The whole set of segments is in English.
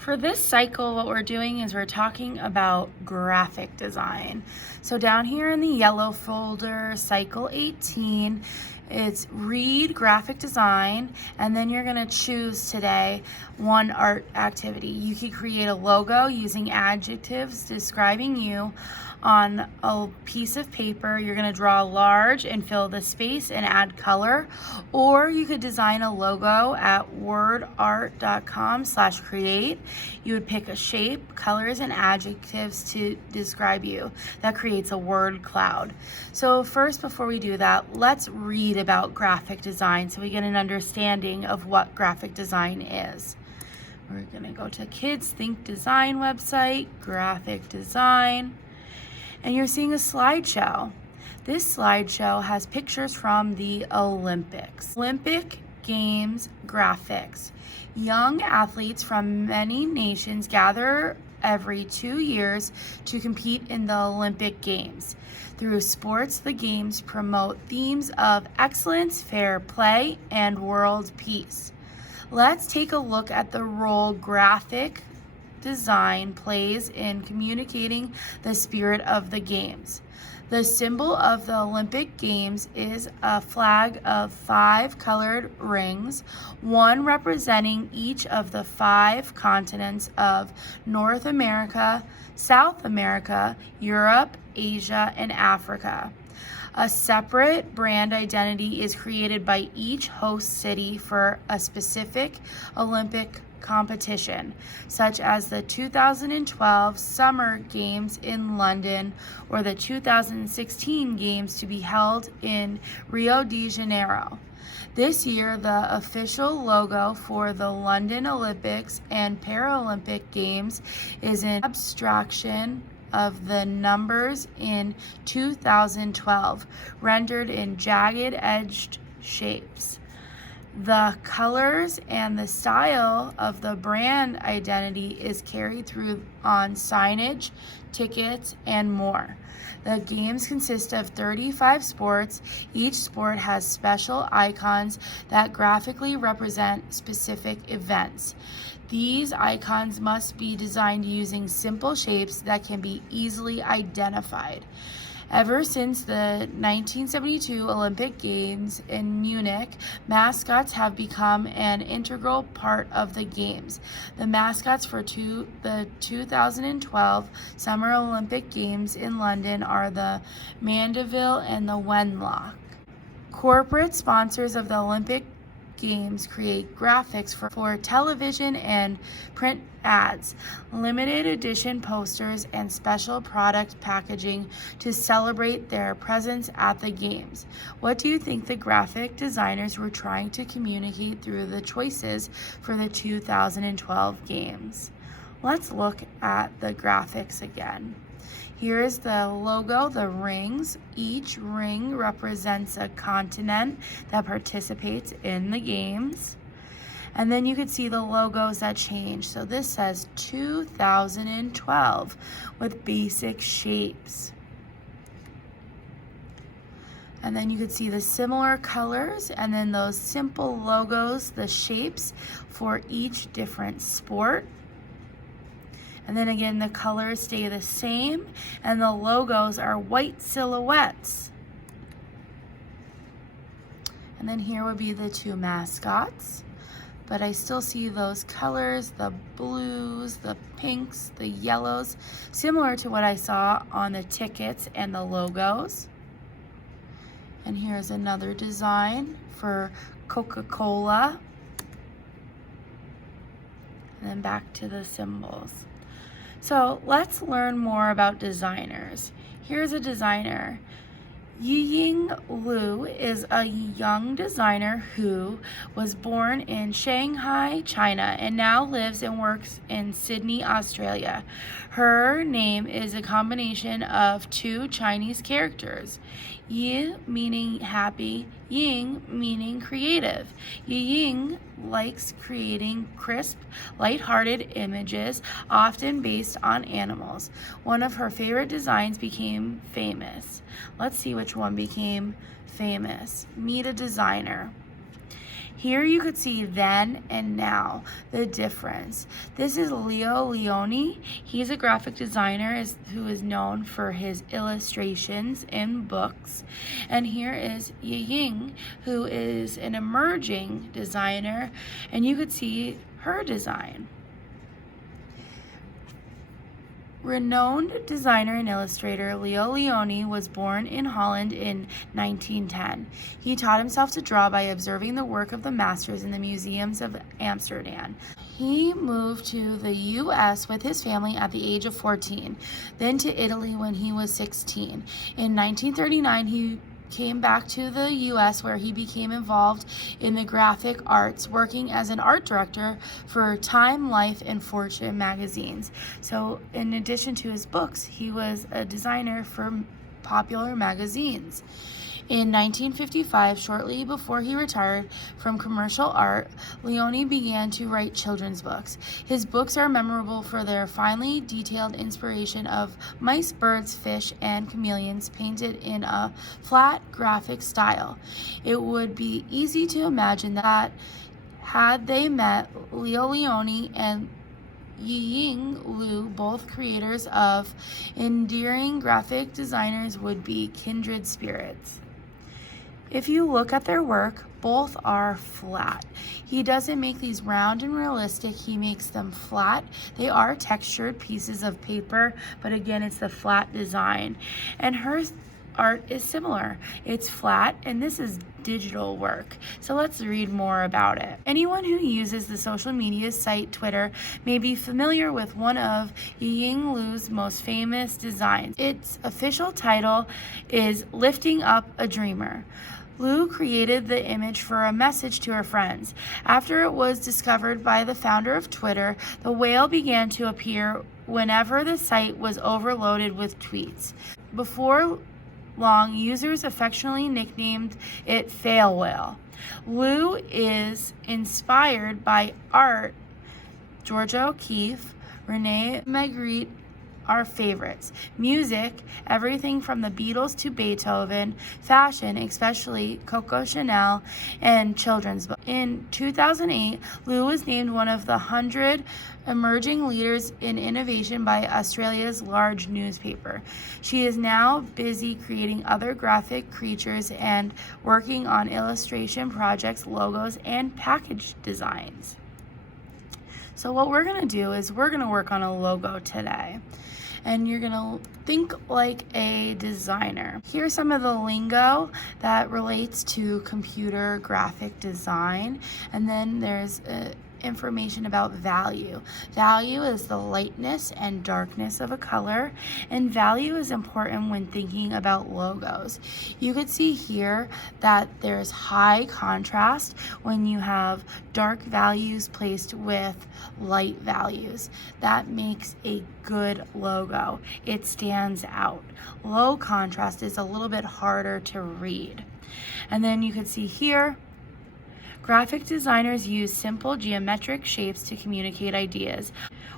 For this cycle, what we're doing is we're talking about graphic design. So down here in the yellow folder, cycle 18, it's read graphic design, and then you're gonna choose today one art activity. You could create a logo using adjectives describing you on a piece of paper. You're gonna draw large and fill the space and add color, or you could design a logo at wordart.com/create. You would pick a shape, colors, and adjectives to describe you. That creates a word cloud. So first, before we do that, let's read about graphic design so we get an understanding of what graphic design is. We're gonna go to Kids Think Design website, graphic design, and you're seeing a slideshow. This slideshow has pictures from the Olympics. Olympic Games graphics. Young athletes from many nations gather every 2 years to compete in the Olympic Games. Through sports, the games promote themes of excellence, fair play, and world peace. Let's take a look at the role graphic design plays in communicating the spirit of the games. The symbol of the Olympic Games is a flag of 5 colored rings, one representing each of the 5 continents of North America, South America, Europe, Asia, and Africa. A separate brand identity is created by each host city for a specific Olympic competition, such as the 2012 Summer Games in London or the 2016 Games to be held in Rio de Janeiro. This year, the official logo for the London Olympics and Paralympic Games is an abstraction of the numbers in 2012, rendered in jagged edged shapes. The colors and the style of the brand identity is carried through on signage, tickets, and more. The games consist of 35 sports. Each sport has special icons that graphically represent specific events. These icons must be designed using simple shapes that can be easily identified. Ever since the 1972 Olympic Games in Munich, mascots have become an integral part of the Games. The mascots for the 2012 Summer Olympic Games in London are the Mandeville and the Wenlock. Corporate sponsors of the Olympic Games create graphics for television and print ads, limited edition posters, and special product packaging to celebrate their presence at the Games. What do you think the graphic designers were trying to communicate through the choices for the 2012 Games? Let's look at the graphics again. Here is the logo, the rings. Each ring represents a continent that participates in the games. And then you can see the logos that change. So this says 2012 with basic shapes. And then you can see the similar colors and then those simple logos, the shapes for each different sport. And then again, the colors stay the same, and the logos are white silhouettes. And then here would be the 2 mascots. But I still see those colors, the blues, the pinks, the yellows, similar to what I saw on the tickets and the logos. And here's another design for Coca-Cola. And then back to the symbols. So let's learn more about designers. Here's a designer. Yiying Liu is a young designer who was born in Shanghai, China, and now lives and works in Sydney, Australia. Her name is a combination of 2 Chinese characters, Yi meaning happy, Ying meaning creative. Yiying likes creating crisp, lighthearted images, often based on animals. One of her favorite designs became famous. Let's see which one became famous. Meet a designer. Here you could see then and now, the difference. This is Leone. He's a graphic designer who is known for his illustrations in books. And here is Ying, who is an emerging designer, and you could see her design. Renowned designer and illustrator Leo Leone was born in Holland in 1910. He taught himself to draw by observing the work of the masters in the museums of Amsterdam. He moved to the U.S. with his family at the age of 14, then to Italy when he was 16. In 1939, he came back to the U.S. where he became involved in the graphic arts, working as an art director for Time, Life, and Fortune magazines. So in addition to his books, he was a designer for popular magazines. In 1955, shortly before he retired from commercial art, Leone began to write children's books. His books are memorable for their finely detailed inspiration of mice, birds, fish, and chameleons painted in a flat graphic style. It would be easy to imagine that had they met, Leo Leone and Ying Lu, both creators of endearing graphic designers, would be kindred spirits. If you look at their work, both are flat. He doesn't make these round and realistic, he makes them flat. They are textured pieces of paper, but again, it's the flat design. And her art is similar. It's flat, and this is digital work. So let's read more about it. Anyone who uses the social media site Twitter may be familiar with one of Ying Lu's most famous designs. Its official title is Lifting Up a Dreamer. Lu created the image for a message to her friends. After it was discovered by the founder of Twitter, the whale began to appear whenever the site was overloaded with tweets. Before long, users affectionately nicknamed it Fail Whale. Lu is inspired by art. Georgia O'Keeffe, Rene Magritte are favorites. Music, everything from the Beatles to Beethoven. Fashion, especially Coco Chanel, and children's books. In 2008, Lu was named one of the 100 emerging leaders in innovation by Australia's large newspaper. She is now busy creating other graphic creatures and working on illustration projects, logos, and package designs. So what we're going to do is we're going to work on a logo today. And you're going to think like a designer. Here's some of the lingo that relates to computer graphic design. And then there's information about value. Value is the lightness and darkness of a color, and value is important when thinking about logos. You could see here that there's high contrast when you have dark values placed with light values. That makes a good logo. It stands out. Low contrast is a little bit harder to read. And then you could see here, graphic designers use simple geometric shapes to communicate ideas.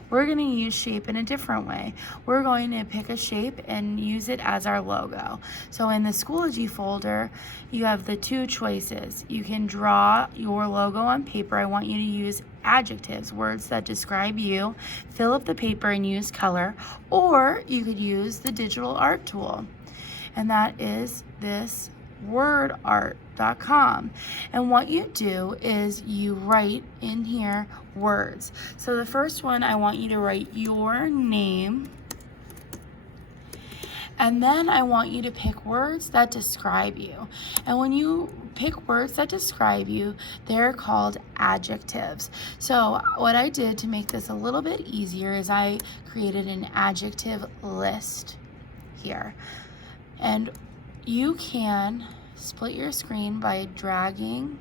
We're going to use shape in a different way. We're going to pick a shape and use it as our logo. So in the Schoology folder, you have the two choices. You can draw your logo on paper. I want you to use adjectives, words that describe you. Fill up the paper and use color. Or you could use the digital art tool. And that is this wordart.com. And what you do is you write in here words. So the first one, I want you to write your name. And then I want you to pick words that describe you. And when you pick words that describe you, they're called adjectives. So what I did to make this a little bit easier is I created an adjective list here. And you can split your screen by dragging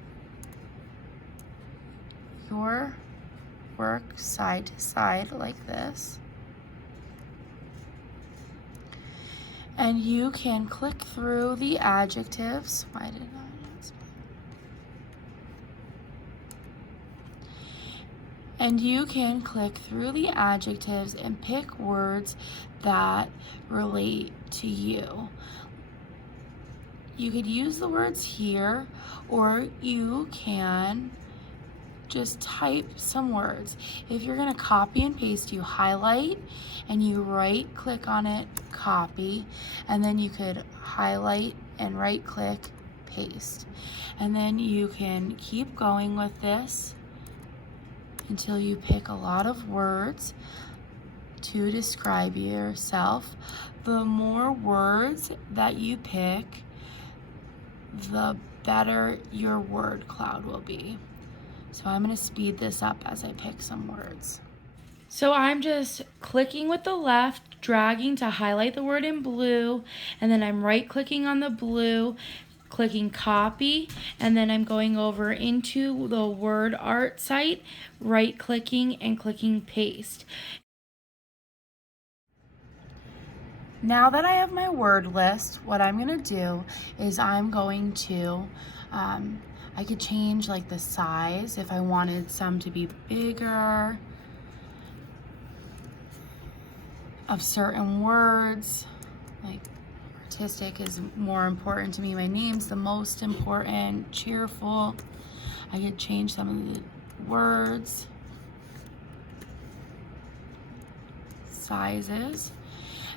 your work side to side like this. And you can click through the adjectives. Why did I not split? And you can click through the adjectives and pick words that relate to you. you could use the words here, or you can just type some words. If you're gonna copy and paste, you highlight and you right click on it, copy, and then you could highlight and right click, paste. And then you can keep going with this until you pick a lot of words to describe yourself. The more words that you pick, the better your word cloud will be. So I'm going to speed this up as I pick some words. So I'm just clicking with the left, dragging to highlight the word in blue, and then I'm right clicking on the blue, clicking copy, and then I'm going over into the word art site, right clicking and clicking paste. Now that I have my word list, what I'm gonna do is I'm going to, I could change like the size if I wanted some to be bigger of certain words. Like artistic is more important to me. My name's the most important. Cheerful. I could change some of the words, sizes.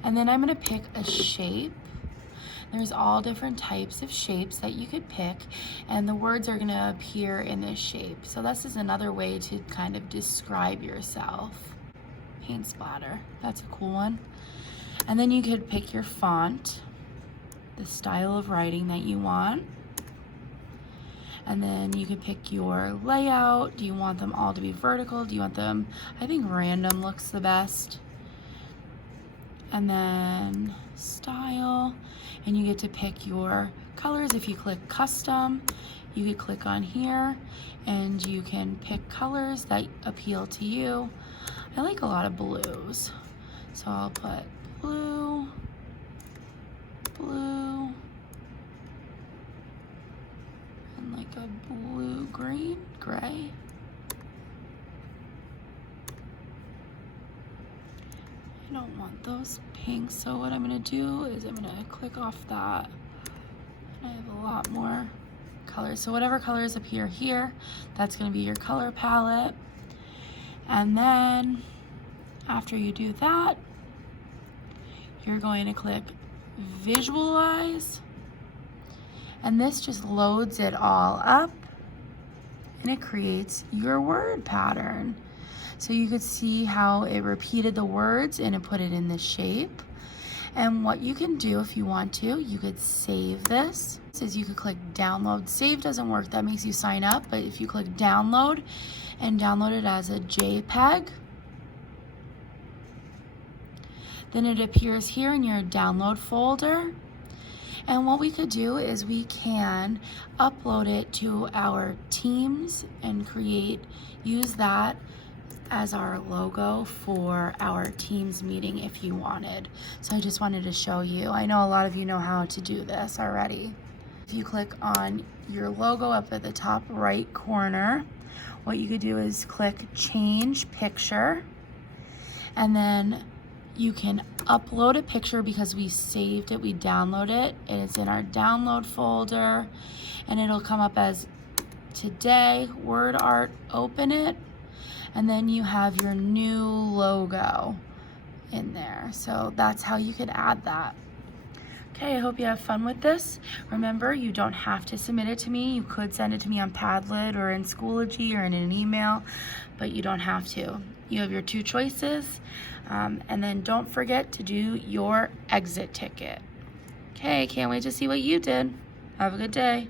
And then I'm gonna pick a shape. There's all different types of shapes that you could pick, and the words are gonna appear in this shape. So this is another way to kind of describe yourself. Paint splatter, that's a cool one. And then you could pick your font, the style of writing that you want. And then you could pick your layout. Do you want them all to be vertical? Do you want them, I think random looks the best. And then style, and you get to pick your colors. If you click custom, you could click on here and you can pick colors that appeal to you. I like a lot of blues, so I'll put blue, blue, and like a blue, green, gray. I don't want those pinks, so what I'm gonna do is I'm gonna click off that. And I have a lot more colors. So whatever colors appear here, that's gonna be your color palette. And then after you do that, you're going to click visualize. And this just loads it all up and it creates your word pattern. So you could see how it repeated the words and it put it in this shape. And what you can do if you want to, you could save this. It says you could click download. Save doesn't work, that makes you sign up, but if you click download and download it as a JPEG, then it appears here in your download folder. And what we could do is we can upload it to our Teams and use that as our logo for our Teams meeting if you wanted. So I just wanted to show you. I know a lot of you know how to do this already. If you click on your logo up at the top right corner, what you could do is click change picture, and then you can upload a picture because we saved it, we download it, and it's in our download folder, and it'll come up as today, word art, open it, and then you have your new logo in there. So that's how you could add that. Okay, I hope you have fun with this. Remember, you don't have to submit it to me. You could send it to me on Padlet or in Schoology or in an email, but you don't have to. You have your two choices. And then don't forget to do your exit ticket. Okay, can't wait to see what you did. Have a good day.